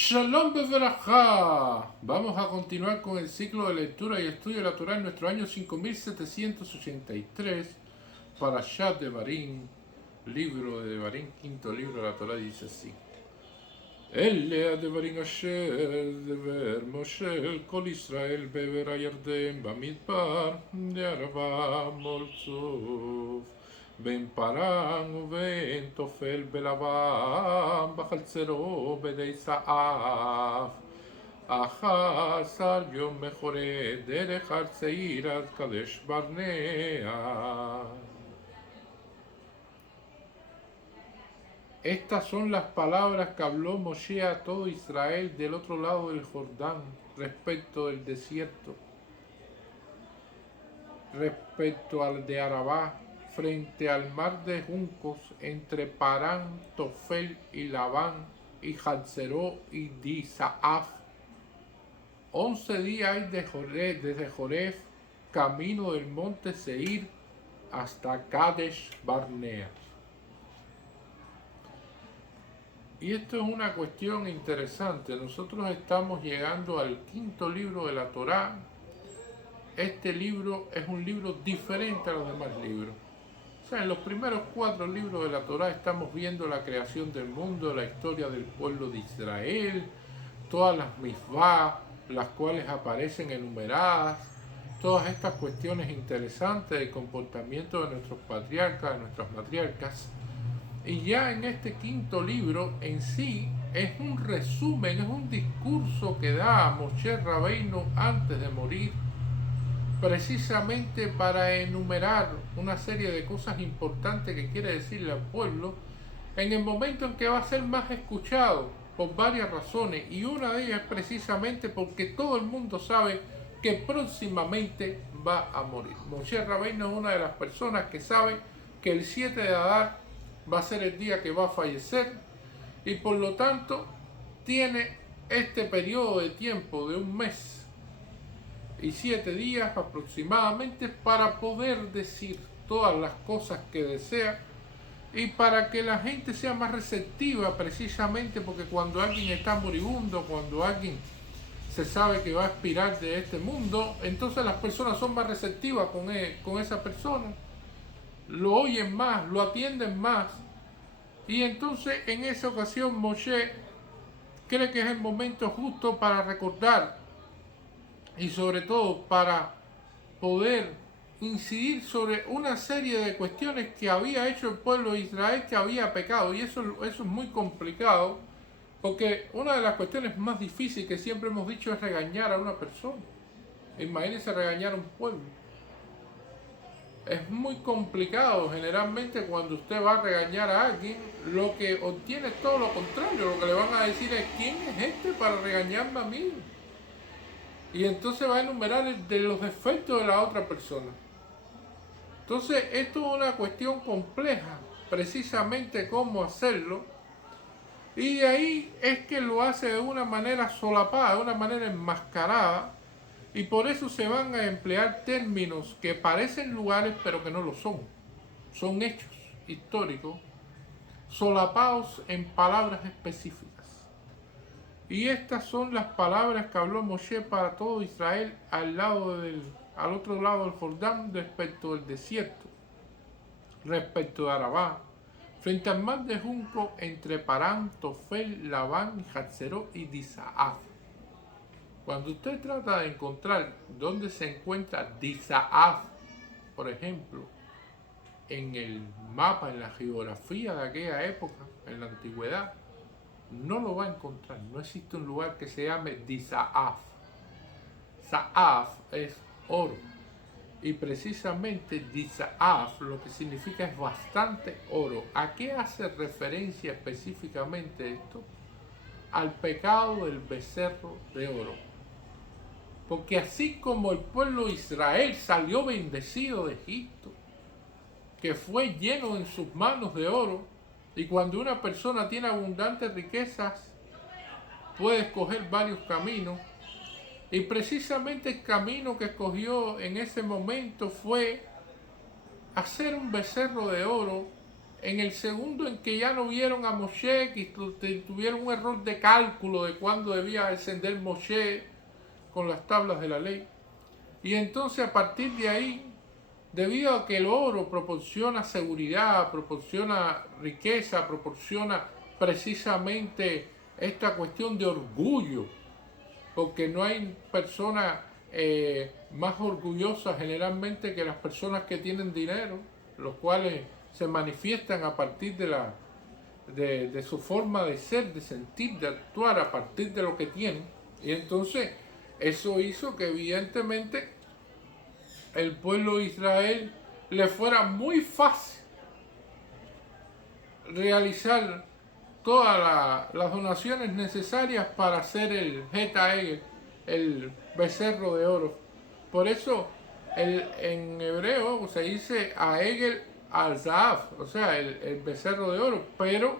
Shalom Beverajá. Vamos a continuar con el ciclo de lectura y estudio de la Torá en nuestro año 5783, Parashat Devarim, libro de Devarim, quinto libro de la Torá, dice así. אלה הדברים אשר דבר משה אל כל ישראל בעבר הירדן במדבר לערבה מול צוף בין פרן ובין תופל בלבן בחצרו בדי סעף 11 יום מחורי דרך הר צעיר עד קדש ברנע. Estas son las palabras que habló Moshe a todo Israel del otro lado del Jordán respecto del desierto, respecto al de Arabá, frente al mar de juncos entre Parán, Tofel y Labán y Hatzeró y Disaaf. 11 días hay desde Joref, camino del monte Seir, hasta Kadesh Barnea. Y esto es una cuestión interesante. Nosotros estamos llegando al quinto libro de la Torá. Este libro es un libro diferente a los demás libros. O sea, en los primeros 4 libros de la Torá estamos viendo la creación del mundo, la historia del pueblo de Israel, todas las misvá, las cuales aparecen enumeradas, todas estas cuestiones interesantes del comportamiento de nuestros patriarcas, de nuestras matriarcas. Y ya en este quinto libro en sí es un resumen, es un discurso que da Moshe Rabbeinu antes de morir, precisamente para enumerar una serie de cosas importantes que quiere decirle al pueblo en el momento en que va a ser más escuchado por varias razones, y una de ellas es precisamente porque todo el mundo sabe que próximamente va a morir. Moshe Rabbeinu es una de las personas que sabe que el 7 de Adar va a ser el día que va a fallecer, y por lo tanto tiene este periodo de tiempo de 1 mes y 7 días aproximadamente para poder decir todas las cosas que desea, y para que la gente sea más receptiva, precisamente porque cuando alguien está moribundo, cuando alguien se sabe que va a expirar de este mundo, entonces las personas son más receptivas con esa persona, lo oyen más, lo atienden más. Y entonces en esa ocasión Moshe cree que es el momento justo para recordar y sobre todo para poder incidir sobre una serie de cuestiones que había hecho el pueblo de Israel, que había pecado. Y eso es muy complicado, porque una de las cuestiones más difíciles que siempre hemos dicho es regañar a una persona. Imagínense regañar a un pueblo. Es muy complicado. Generalmente cuando usted va a regañar a alguien, lo que obtiene es todo lo contrario. Lo que le van a decir es: ¿quién es este para regañarme a mí? Y entonces va a enumerar de los defectos de la otra persona. Entonces esto es una cuestión compleja, precisamente cómo hacerlo. Y de ahí es que lo hace de una manera solapada, de una manera enmascarada. Y por eso se van a emplear términos que parecen lugares pero que no lo son. Son hechos históricos solapados en palabras específicas. Y estas son las palabras que habló Moshe para todo Israel al otro lado del Jordán, respecto del desierto, respecto de Arabá, frente al mar de junco entre Parán, Tofel, Labán, Hatzeró y Disaaf. Cuando usted trata de encontrar dónde se encuentra Disaaf, por ejemplo, en el mapa, en la geografía de aquella época, en la antigüedad, no lo va a encontrar. No existe un lugar que se llame Disaaf. Saaf es oro. Y precisamente Disaaf lo que significa es bastante oro. ¿A qué hace referencia específicamente esto? Al pecado del becerro de oro. Porque así como el pueblo de Israel salió bendecido de Egipto, que fue lleno en sus manos de oro, y cuando una persona tiene abundantes riquezas, puede escoger varios caminos, y precisamente el camino que escogió en ese momento fue hacer un becerro de oro en el segundo en que ya no vieron a Moshe, que tuvieron un error de cálculo de cuándo debía descender Moshe con las tablas de la ley. Y entonces a partir de ahí, debido a que el oro proporciona seguridad, proporciona riqueza, proporciona precisamente esta cuestión de orgullo, porque no hay personas más orgullosas generalmente que las personas que tienen dinero, los cuales se manifiestan a partir de su forma de ser, de sentir, de actuar a partir de lo que tienen. Y entonces eso hizo que evidentemente el pueblo de Israel le fuera muy fácil realizar todas las donaciones necesarias para hacer el Jeta Egel, el becerro de oro. Por eso en hebreo se dice Aegel al Zahav, o sea, el becerro de oro, pero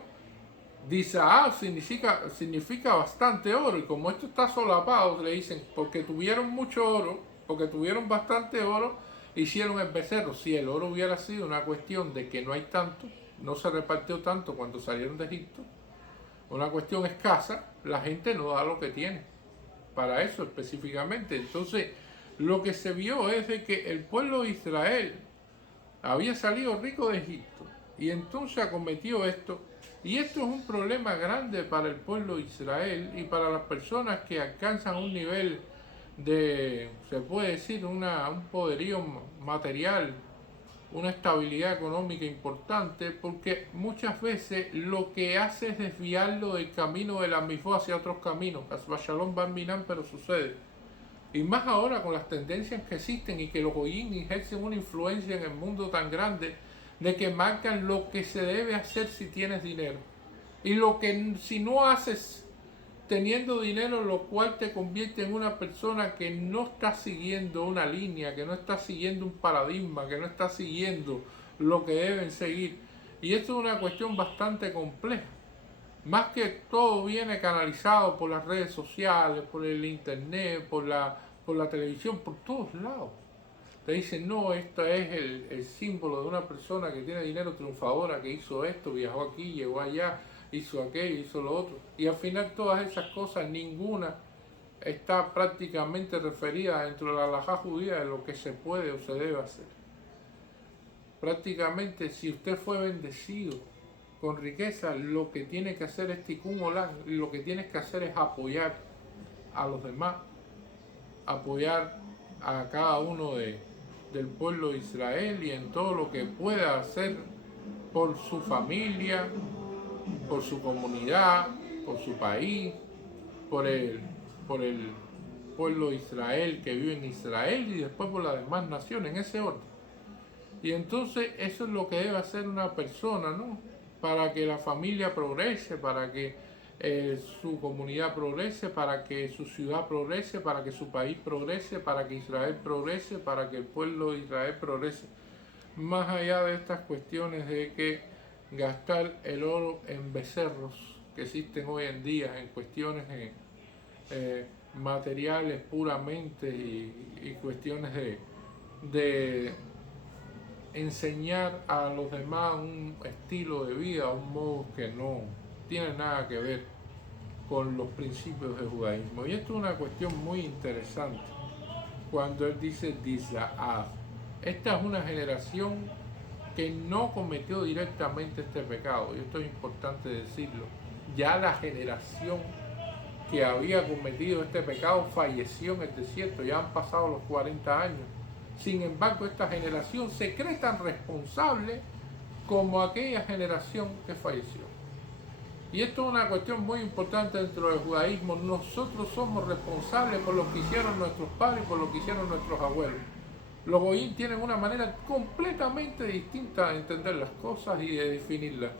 Dizahav significa bastante oro, y como esto está solapado, le dicen, porque tuvieron mucho oro, porque tuvieron bastante oro, hicieron el becerro. Si el oro hubiera sido una cuestión de que no hay tanto, no se repartió tanto cuando salieron de Egipto, una cuestión escasa, la gente no da lo que tiene, para eso específicamente. Entonces, lo que se vio es de que el pueblo de Israel había salido rico de Egipto, y entonces acometió esto, y esto es un problema grande para el pueblo de Israel y para las personas que alcanzan un nivel de, se puede decir, un poderío material, una estabilidad económica importante, porque muchas veces lo que hace es desviarlo del camino de la Mifó hacia otros caminos. Shalom Bar Minan, pero sucede. Y más ahora con las tendencias que existen y que los goyim ejercen una influencia en el mundo tan grande, de que marcan lo que se debe hacer si tienes dinero. Y lo que si no haces teniendo dinero, lo cual te convierte en una persona que no está siguiendo una línea, que no está siguiendo un paradigma, que no está siguiendo lo que deben seguir. Y esto es una cuestión bastante compleja. Más que todo viene canalizado por las redes sociales, por el internet, por la televisión, por todos lados. Te dicen, no, esto es el símbolo de una persona que tiene dinero triunfadora, que hizo esto, viajó aquí, llegó allá, hizo aquello, hizo lo otro. Y al final todas esas cosas, ninguna está prácticamente referida dentro de la halajá judía de lo que se puede o se debe hacer. Prácticamente, si usted fue bendecido con riqueza, lo que tiene que hacer es tikkun olam, lo que tienes que hacer es apoyar a los demás, apoyar a cada uno del pueblo de Israel y en todo lo que pueda hacer por su familia, por su comunidad, por su país, por el pueblo de Israel que vive en Israel y después por las demás naciones, en ese orden. Y entonces eso es lo que debe hacer una persona, ¿no? Para que la familia progrese, para que su comunidad progrese, para que su ciudad progrese, para que su país progrese, para que Israel progrese, para que el pueblo de Israel progrese. Más allá de estas cuestiones de que gastar el oro en becerros que existen hoy en día, en cuestiones materiales puramente y cuestiones de enseñar a los demás un estilo de vida, un modo que no tiene nada que ver con los principios del judaísmo. Y esto es una cuestión muy interesante cuando él dice Dizahav. Esta es una generación que no cometió directamente este pecado, y esto es importante decirlo. Ya la generación que había cometido este pecado falleció en el desierto, ya han pasado los 40 años. Sin embargo, esta generación se cree tan responsable como aquella generación que falleció. Y esto es una cuestión muy importante dentro del judaísmo. Nosotros somos responsables por lo que hicieron nuestros padres y por lo que hicieron nuestros abuelos. Los goyim tienen una manera completamente distinta de entender las cosas y de definirlas.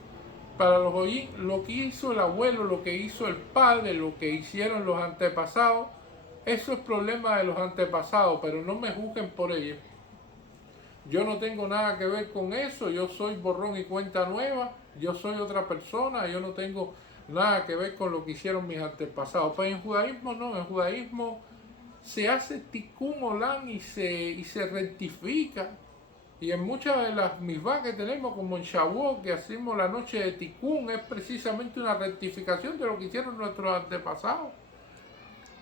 Para los goyim, lo que hizo el abuelo, lo que hizo el padre, lo que hicieron los antepasados, eso es problema de los antepasados, pero no me juzguen por ello. Yo no tengo nada que ver con eso, yo soy borrón y cuenta nueva, yo soy otra persona, yo no tengo nada que ver con lo que hicieron mis antepasados. Pero en judaísmo no, en judaísmo se hace tikkun olam y se rectifica Y en muchas de las misbah que tenemos, como en Shavuot, que hacemos la noche de Tikkun, es precisamente una rectificación de lo que hicieron nuestros antepasados.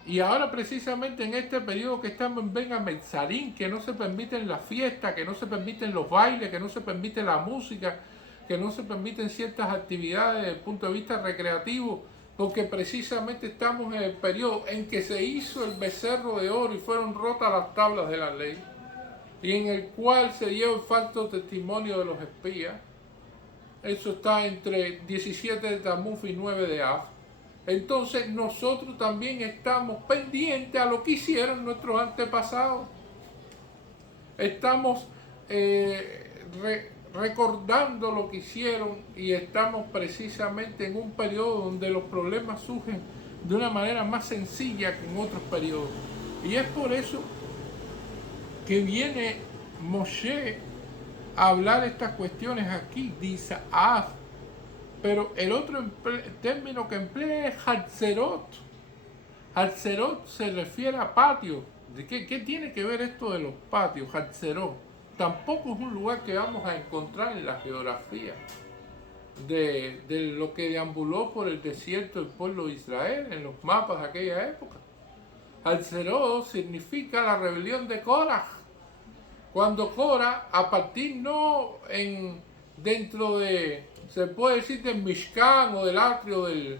Y ahora precisamente en este periodo que estamos en Ben Hametzarim, que no se permiten las fiestas, que no se permiten los bailes, que no se permite la música, que no se permiten ciertas actividades desde el punto de vista recreativo, porque precisamente estamos en el periodo en que se hizo el becerro de oro y fueron rotas las tablas de la ley, y en el cual se dio el falso testimonio de los espías. Eso está entre 17 de Tammuz y 9 de Av. Entonces nosotros también estamos pendientes a lo que hicieron nuestros antepasados. Estamos recordando lo que hicieron y estamos precisamente en un periodo donde los problemas surgen de una manera más sencilla que en otros periodos. Y es por eso que viene Moshe a hablar estas cuestiones aquí, dice Av. Pero el otro término que emplea es Hatzerot. Hatzerot se refiere a patio. ¿De qué tiene que ver esto de los patios? Hatzerot. Tampoco es un lugar que vamos a encontrar en la geografía de lo que deambuló por el desierto del pueblo de Israel en los mapas de aquella época. Hatzerot significa la rebelión de Korah. Cuando Korah, a partir no dentro de, se puede decir, del Mishkan o del atrio del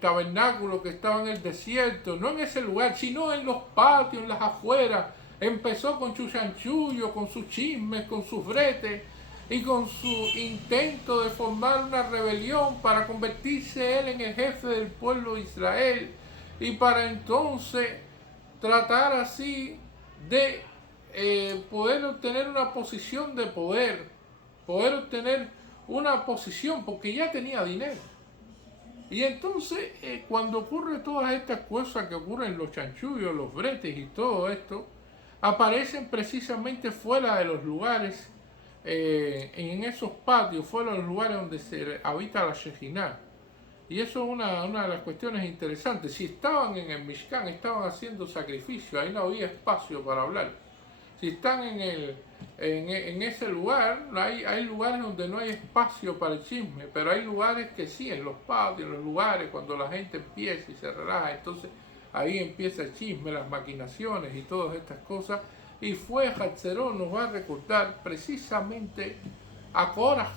tabernáculo que estaba en el desierto, no en ese lugar, sino en los patios, en las afueras, empezó con su chanchullo, con sus chismes, con sus bretes y con su intento de formar una rebelión para convertirse él en el jefe del pueblo de Israel y para entonces tratar así de poder obtener una posición de poder, poder obtener una posición porque ya tenía dinero. Y entonces cuando ocurre todas estas cosas que ocurren, los chanchullos, los bretes y todo esto, aparecen precisamente fuera de los lugares, en esos patios, fuera de los lugares donde se habita la Shejinah. Y eso es una de las cuestiones interesantes. Si estaban en el Mishkan, estaban haciendo sacrificio, ahí no había espacio para hablar. Si están en ese lugar, hay lugares donde no hay espacio para el chisme, pero hay lugares que sí, en los patios, en los lugares, cuando la gente empieza y se relaja, entonces ahí empieza el chisme, las maquinaciones y todas estas cosas. Y fue Hatzerot, nos va a recordar precisamente a Korah,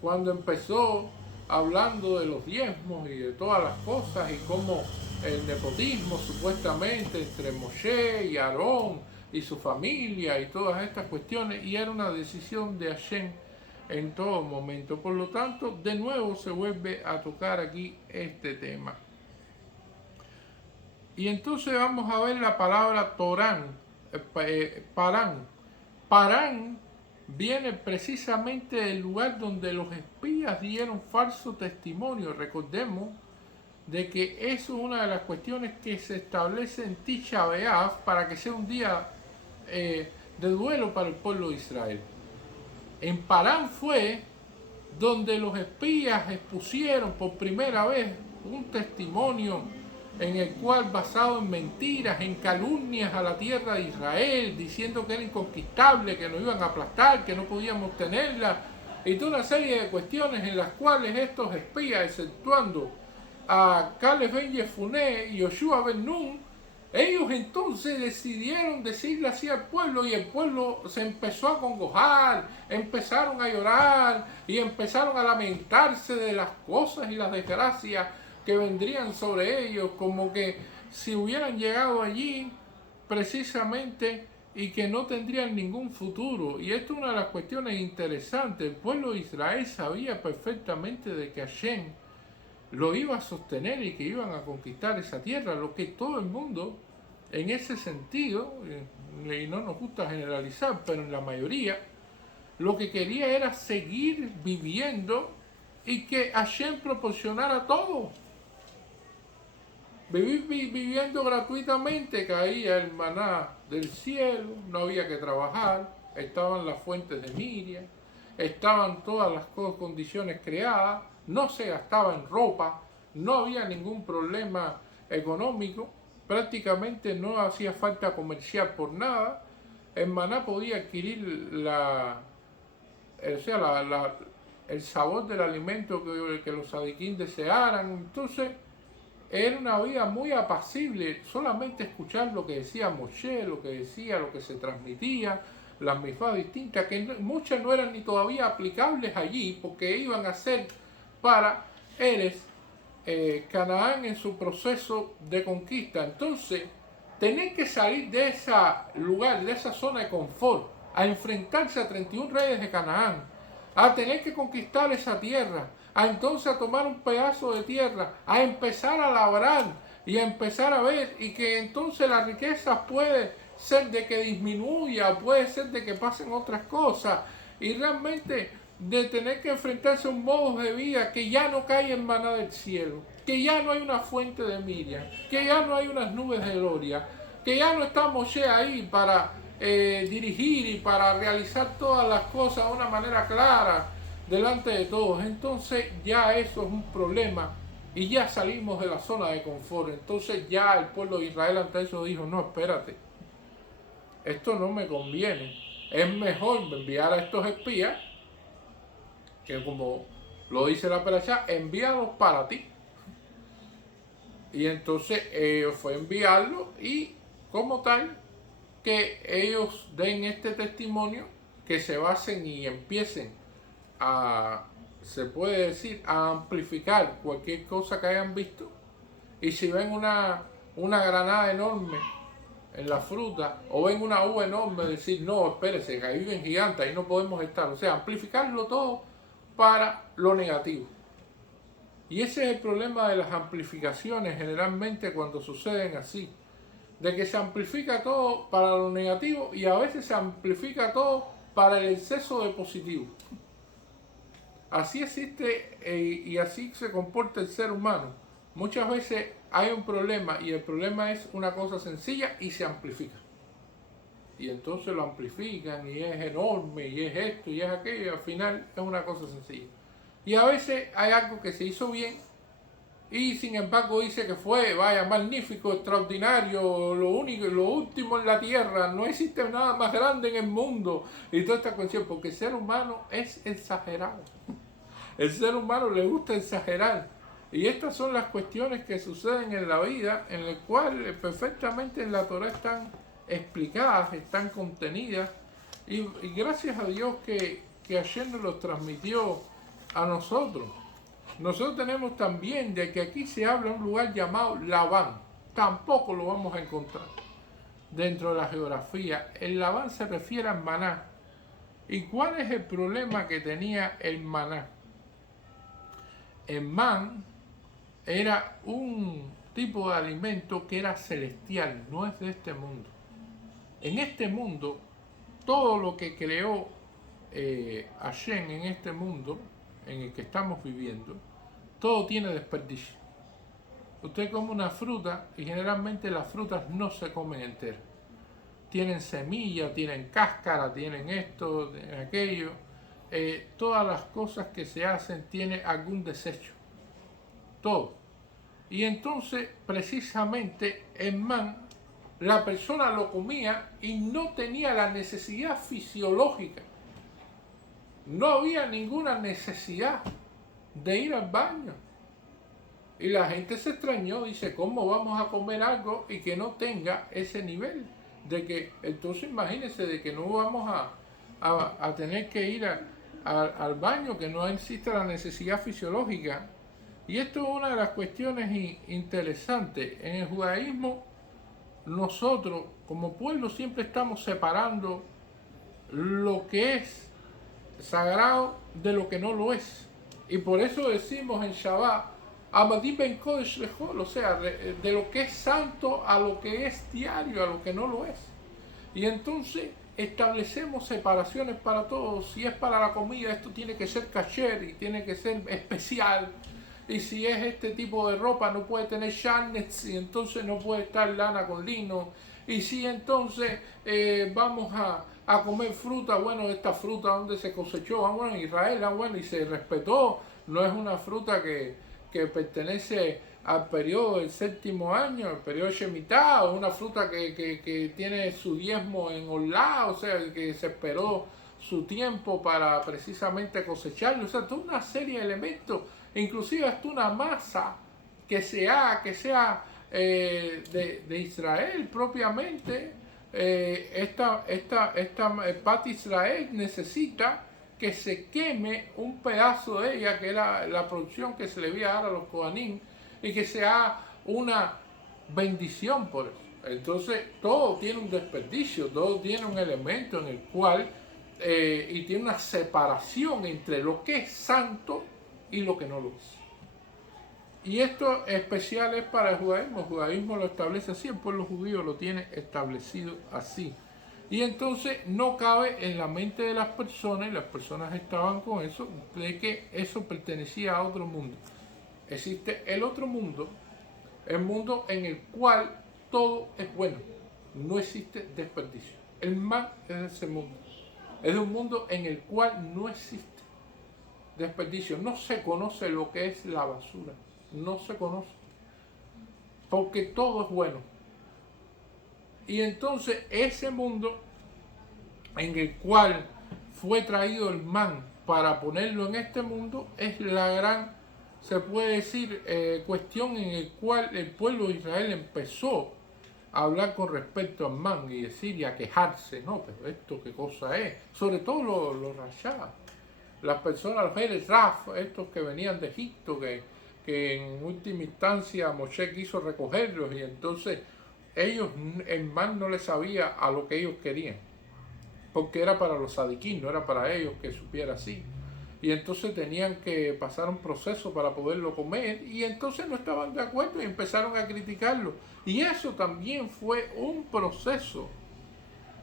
cuando empezó hablando de los diezmos y de todas las cosas y cómo el nepotismo supuestamente entre Moshe y Aarón y su familia y todas estas cuestiones, y era una decisión de Hashem en todo momento. Por lo tanto, de nuevo se vuelve a tocar aquí este tema. Y entonces vamos a ver la palabra Torán, Parán. Parán viene precisamente del lugar donde los espías dieron falso testimonio. Recordemos de que eso es una de las cuestiones que se establece en Tisha B'Av para que sea un día de duelo para el pueblo de Israel. En Parán fue donde los espías expusieron por primera vez un testimonio en el cual, basado en mentiras, en calumnias a la tierra de Israel, diciendo que era inconquistable, que nos iban a aplastar, que no podíamos tenerla, y toda una serie de cuestiones en las cuales estos espías, exceptuando a Caleb ben Yefuné y Yoshua ben Nun, ellos entonces decidieron decirle así al pueblo, y el pueblo se empezó a congojar, empezaron a llorar y empezaron a lamentarse de las cosas y las desgracias que vendrían sobre ellos, como que si hubieran llegado allí precisamente y que no tendrían ningún futuro. Y esto es una de las cuestiones interesantes. El pueblo de Israel sabía perfectamente de que Hashem lo iba a sostener y que iban a conquistar esa tierra, lo que todo el mundo en ese sentido, y no nos gusta generalizar, pero en la mayoría, lo que quería era seguir viviendo y que Hashem proporcionara todo. Vivir viviendo gratuitamente, caía el maná del cielo, no había que trabajar, estaban las fuentes de Miriam, estaban todas las condiciones creadas, no se gastaba en ropa, no había ningún problema económico, prácticamente no hacía falta comerciar por nada, el maná podía adquirir o sea, el sabor del alimento que los sadiquín desearan. Entonces, era una vida muy apacible, solamente escuchar lo que decía Moshe, lo que decía, lo que se transmitía, las mifas distintas, que muchas no eran ni todavía aplicables allí, porque iban a ser para Eres Canaán en su proceso de conquista. Entonces, tener que salir de ese lugar, de esa zona de confort, a enfrentarse a 31 reyes de Canaán, a tener que conquistar esa tierra, a entonces a tomar un pedazo de tierra, a empezar a labrar y a empezar a ver, y que entonces la riqueza puede ser de que disminuya, puede ser de que pasen otras cosas, y realmente de tener que enfrentarse a un modo de vida que ya no cae en maná del cielo, que ya no hay una fuente de Miriam, que ya no hay unas nubes de gloria, que ya no está Moshe ahí para dirigir y para realizar todas las cosas de una manera clara delante de todos. Entonces ya eso es un problema y ya salimos de la zona de confort. Entonces ya el pueblo de Israel ante eso dijo, no, espérate, esto no me conviene, es mejor enviar a estos espías, que como lo dice la perashá, envíalos para ti. Y entonces fue enviarlo, y como tal, que ellos den este testimonio, que se basen y empiecen a, se puede decir, a amplificar cualquier cosa que hayan visto. Y si ven una granada enorme en la fruta, o ven una uva enorme, decir, no, espérese, que ahí viven gigantes, ahí no podemos estar. O sea, amplificarlo todo para lo negativo. Y ese es el problema de las amplificaciones generalmente cuando suceden así, de que se amplifica todo para lo negativo y a veces se amplifica todo para el exceso de positivo. Así existe y así se comporta el ser humano. Muchas veces hay un problema y el problema es una cosa sencilla y se amplifica. Y entonces lo amplifican y es enorme y es esto y es aquello, y al final es una cosa sencilla. Y a veces hay algo que se hizo bien y sin embargo dice que fue, vaya, magnífico, extraordinario, lo único, lo último en la tierra, no existe nada más grande en el mundo, y toda esta cuestión, porque el ser humano es exagerado. El ser humano le gusta exagerar. Y estas son las cuestiones que suceden en la vida, en las cuales perfectamente en la Torah están explicadas, están contenidas, y gracias a Dios que ayer nos lo transmitió a nosotros. Nosotros tenemos también de que aquí se habla de un lugar llamado Labán. Tampoco lo vamos a encontrar dentro de la geografía. El Labán se refiere al maná. ¿Y cuál es el problema que tenía el maná? El man era un tipo de alimento que era celestial, no es de este mundo. En este mundo, todo lo que creó Hashem en este mundo en el que estamos viviendo, todo tiene desperdicio. Usted come una fruta y generalmente las frutas no se comen enteras. Tienen semilla, tienen cáscara, tienen esto, tienen aquello. Todas las cosas que se hacen tienen algún desecho. Todo. Y entonces, precisamente, el man, la persona lo comía y no tenía la necesidad fisiológica. No había ninguna necesidad de ir al baño. Y la gente se extrañó, dice, ¿cómo vamos a comer algo y que no tenga ese nivel? De que, entonces imagínense de que no vamos a tener que ir al baño, que no existe la necesidad fisiológica. Y esto es una de las cuestiones interesantes. En el judaísmo, nosotros como pueblo siempre estamos separando lo que es sagrado de lo que no lo es. Y por eso decimos en Shabbat, Amadim ben Kodesh lejol, o sea, de lo que es santo a lo que es diario, a lo que no lo es. Y entonces establecemos separaciones para todos. Si es para la comida, esto tiene que ser kasher y tiene que ser especial. Y si es este tipo de ropa, no puede tener shanetz y entonces no puede estar lana con lino. Y si entonces vamos a comer fruta, bueno, esta fruta donde se cosechó, bueno, en Israel, bueno, y se respetó, no es una fruta que que pertenece al periodo del séptimo año, el periodo de Shemitah, o una fruta que tiene su diezmo en Olá, o sea, que se esperó su tiempo para precisamente cosecharlo, o sea, toda una serie de elementos, inclusive hasta una masa que sea de Israel propiamente. Esta Pat Israel necesita que se queme un pedazo de ella, que era la producción que se le iba a dar a los Kohanim, y que sea una bendición por eso. Entonces, todo tiene un desperdicio, todo tiene un elemento en el cual, y tiene una separación entre lo que es santo y lo que no lo es. Y esto especial es para el judaísmo. El judaísmo lo establece así, el pueblo judío lo tiene establecido así. Y entonces no cabe en la mente de las personas, y las personas estaban con eso, de que eso pertenecía a otro mundo. Existe el otro mundo, el mundo en el cual todo es bueno, no existe desperdicio. El mal es ese mundo, es un mundo en el cual no existe desperdicio, no se conoce lo que es la basura, no se conoce, porque todo es bueno. Y entonces ese mundo en el cual fue traído el man para ponerlo en este mundo es la gran, se puede decir, cuestión en el cual el pueblo de Israel empezó a hablar con respecto al man y decir y a quejarse, no, pero esto qué cosa es, sobre todo los rashá, las personas, los Eres Raf, estos que venían de Egipto, que en última instancia Moshe quiso recogerlos, y entonces ellos, el man no les sabía a lo que ellos querían, porque era para los sadiquín, no era para ellos que supiera así. Y entonces tenían que pasar un proceso para poderlo comer, y entonces no estaban de acuerdo y empezaron a criticarlo. Y eso también fue un proceso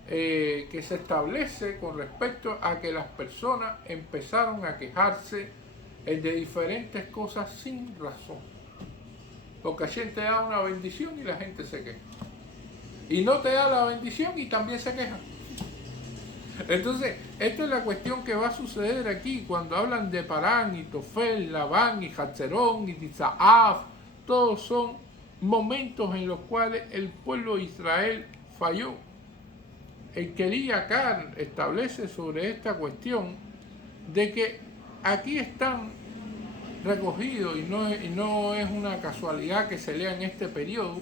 que se establece con respecto a que las personas empezaron a quejarse de diferentes cosas sin razón. Porque Hashem te da una bendición y la gente se queja. Y no te da la bendición y también se queja. Entonces, esta es la cuestión que va a suceder aquí cuando hablan de Parán y Tofel, Labán y Hatzerón y Tizaaf. Todos son momentos en los cuales el pueblo de Israel falló. El Keli Yakar establece sobre esta cuestión de que aquí están recogidos, y no es una casualidad que se lea en este periodo,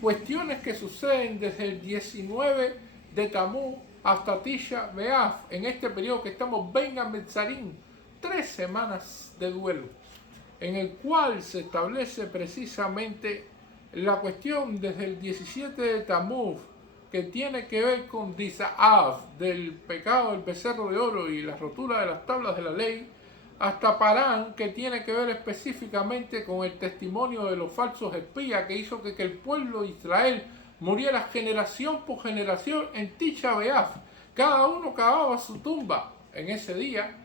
cuestiones que suceden desde el 19 de Tamuz hasta Tisha B'Av, en este periodo que estamos Ben Ametzarim, 3 semanas de duelo, en el cual se establece precisamente la cuestión desde el 17 de Tamuz, que tiene que ver con Disaav, del pecado del becerro de oro y la rotura de las tablas de la ley, hasta Parán, que tiene que ver específicamente con el testimonio de los falsos espías, que hizo que el pueblo de Israel muriera generación por generación en Tisha B'Av. Cada uno cavaba su tumba en ese día,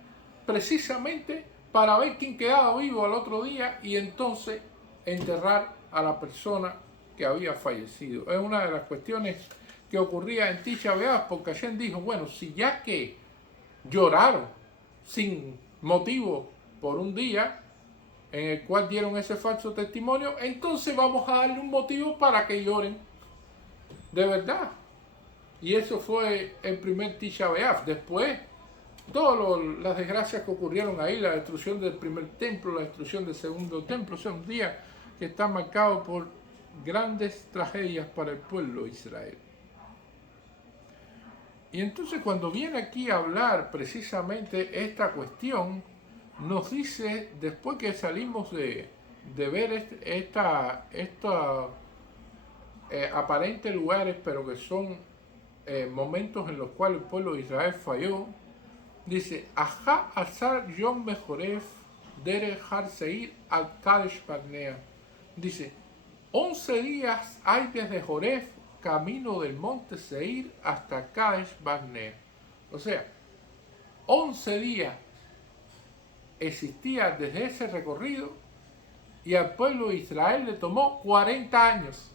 precisamente para ver quién quedaba vivo al otro día y entonces enterrar a la persona que había fallecido. Es una de las cuestiones que ocurría en Tisha B'Av, porque Hashem dijo, bueno, si ya que lloraron sin motivo por un día en el cual dieron ese falso testimonio, entonces vamos a darle un motivo para que lloren de verdad. Y eso fue el primer Tisha B'Av. Después, todas las desgracias que ocurrieron ahí, la destrucción del primer templo, la destrucción del segundo templo, o sea, un día que está marcado por grandes tragedias para el pueblo de Israel. Y entonces cuando viene aquí a hablar precisamente esta cuestión, nos dice, después que salimos de ver estos aparentes lugares, pero que son momentos en los cuales el pueblo de Israel falló, dice, Ajá Azar Yom Mejoref Dere Har Seir al Kadesh Barnea. Dice, 11 días hay desde Joref, camino del monte Seir, hasta Kadesh Barnea. O sea, 11 días existía desde ese recorrido y al pueblo de Israel le tomó 40 años.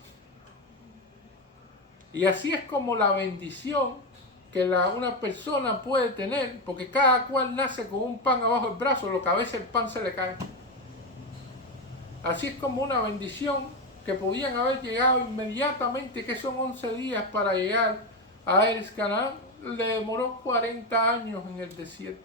Y así es como la bendición que una persona puede tener, porque cada cual nace con un pan abajo del brazo, lo que a veces el pan se le cae. Así es como una bendición que podían haber llegado inmediatamente, que son 11 días para llegar a Eres Canaán, le demoró 40 años en el desierto.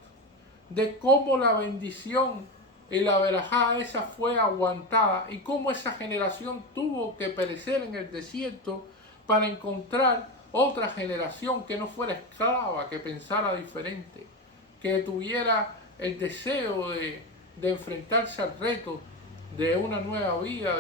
De cómo la bendición y la verajá esa fue aguantada y cómo esa generación tuvo que perecer en el desierto para encontrar otra generación que no fuera esclava, que pensara diferente, que tuviera el deseo de enfrentarse al reto de una nueva vida,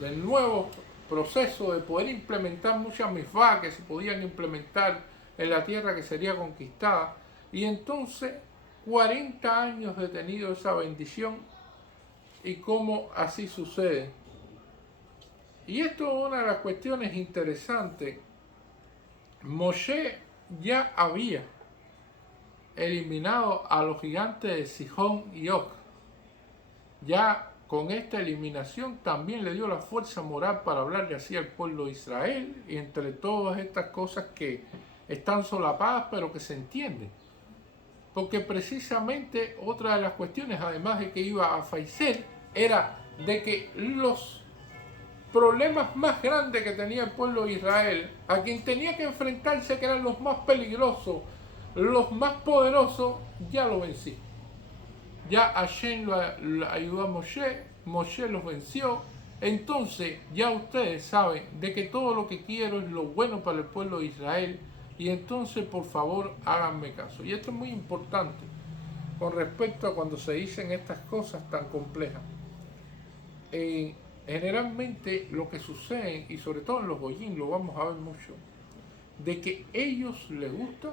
del nuevo proceso de poder implementar muchas misvah que se podían implementar en la tierra que sería conquistada. Y entonces 40 años detenido esa bendición y cómo así sucede. Y esto es una de las cuestiones interesantes. Moshe ya había eliminado a los gigantes de Sihón y Og. Ya con esta eliminación también le dio la fuerza moral para hablarle así al pueblo de Israel, y entre todas estas cosas que están solapadas pero que se entienden. Porque precisamente otra de las cuestiones, además de que iba a fallecer, era de que los problemas más grandes que tenía el pueblo de Israel, a quien tenía que enfrentarse, que eran los más peligrosos, los más poderosos, ya lo vencí. Ya Hashem lo ayudó a Moshe, Moshe los venció. Entonces ya ustedes saben de que todo lo que quiero es lo bueno para el pueblo de Israel, y entonces por favor háganme caso. Y esto es muy importante con respecto a cuando se dicen estas cosas tan complejas. Generalmente lo que sucede, y sobre todo en los goyim lo vamos a ver mucho, de que ellos les gusta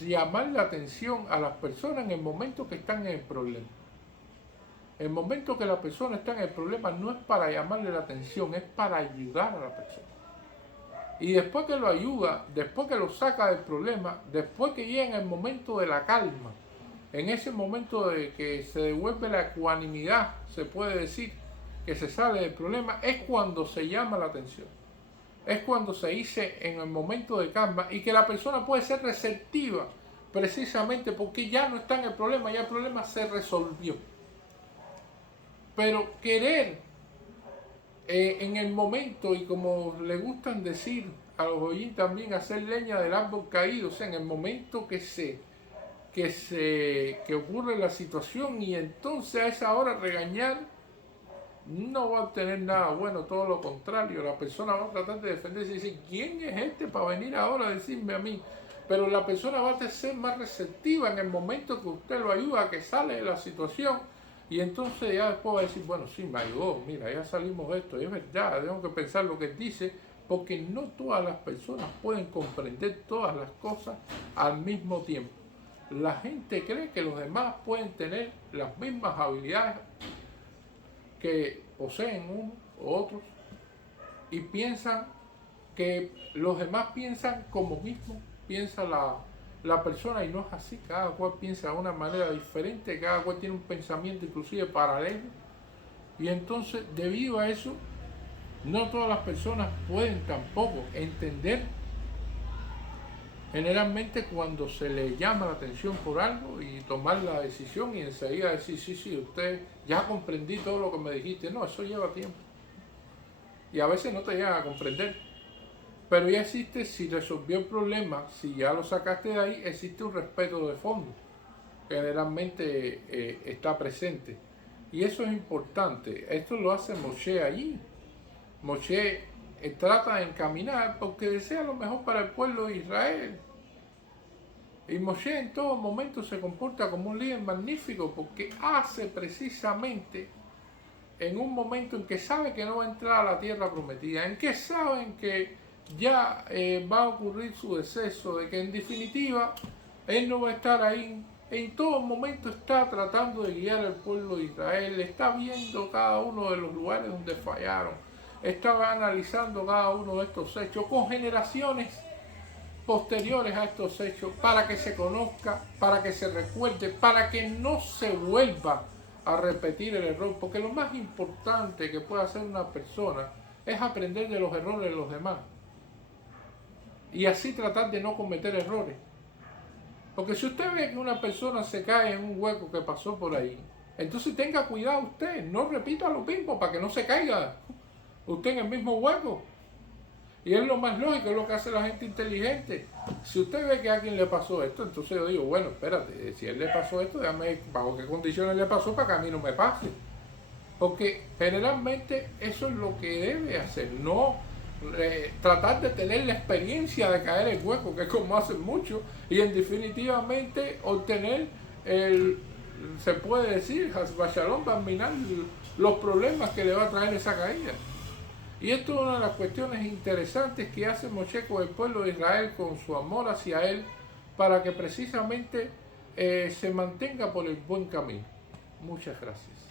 llamar la atención a las personas en el momento que están en el problema. El momento que la persona está en el problema no es para llamarle la atención, es para ayudar a la persona. Y después que lo ayuda, después que lo saca del problema, después que llega en el momento de la calma, en ese momento de que se devuelve la ecuanimidad, se puede decir, que se sale del problema, es cuando se llama la atención. Es cuando se dice en el momento de calma, y que la persona puede ser receptiva, precisamente porque ya no está en el problema, ya el problema se resolvió. Pero querer en el momento, y como le gustan decir a los oyentes también, hacer leña del árbol caído, o sea, en el momento que ocurre la situación, y entonces a esa hora regañar, no va a obtener nada bueno, todo lo contrario. La persona va a tratar de defenderse y decir, ¿quién es este para venir ahora a decirme a mí? Pero la persona va a ser más receptiva en el momento que usted lo ayuda, que sale de la situación, y entonces ya después va a decir, bueno, sí, me ayudó, mira, ya salimos de esto, y es verdad, tengo que pensar lo que él dice, porque no todas las personas pueden comprender todas las cosas al mismo tiempo. La gente cree que los demás pueden tener las mismas habilidades que poseen unos u otros, y piensan que los demás piensan como mismo piensa la persona, y no es así. Cada cual piensa de una manera diferente, cada cual tiene un pensamiento inclusive paralelo, y entonces debido a eso no todas las personas pueden tampoco entender generalmente cuando se le llama la atención por algo y tomar la decisión y enseguida decir, sí, usted ya comprendí todo lo que me dijiste. No, eso lleva tiempo. Y a veces no te llegan a comprender. Pero ya existe, si resolvió el problema, si ya lo sacaste de ahí, existe un respeto de fondo, que generalmente está presente. Y eso es importante. Esto lo hace Moshe allí. Moshe trata de encaminar porque desea lo mejor para el pueblo de Israel. Y Moshe en todo momento se comporta como un líder magnífico, porque hace precisamente en un momento en que sabe que no va a entrar a la tierra prometida, en que saben que ya va a ocurrir su deceso, de que en definitiva él no va a estar ahí. En todo momento está tratando de guiar al pueblo de Israel, está viendo cada uno de los lugares donde fallaron, estaba analizando cada uno de estos hechos con generaciones posteriores a estos hechos, para que se conozca, para que se recuerde, para que no se vuelva a repetir el error, porque lo más importante que puede hacer una persona es aprender de los errores de los demás y así tratar de no cometer errores. Porque si usted ve que una persona se cae en un hueco que pasó por ahí, entonces tenga cuidado usted, no repita lo mismo para que no se caiga usted en el mismo hueco. Y es lo más lógico, es lo que hace la gente inteligente. Si usted ve que a alguien le pasó esto, entonces yo digo, bueno, espérate, si a él le pasó esto, déjame bajo qué condiciones le pasó para que a mí no me pase. Porque generalmente eso es lo que debe hacer, no tratar de tener la experiencia de caer en hueco, que es como hacen muchos, y en definitivamente obtener se puede decir, Hasbashalom, dominar los problemas que le va a traer esa caída. Y esto es una de las cuestiones interesantes que hace Moshe con el pueblo de Israel, con su amor hacia él, para que precisamente se mantenga por el buen camino. Muchas gracias.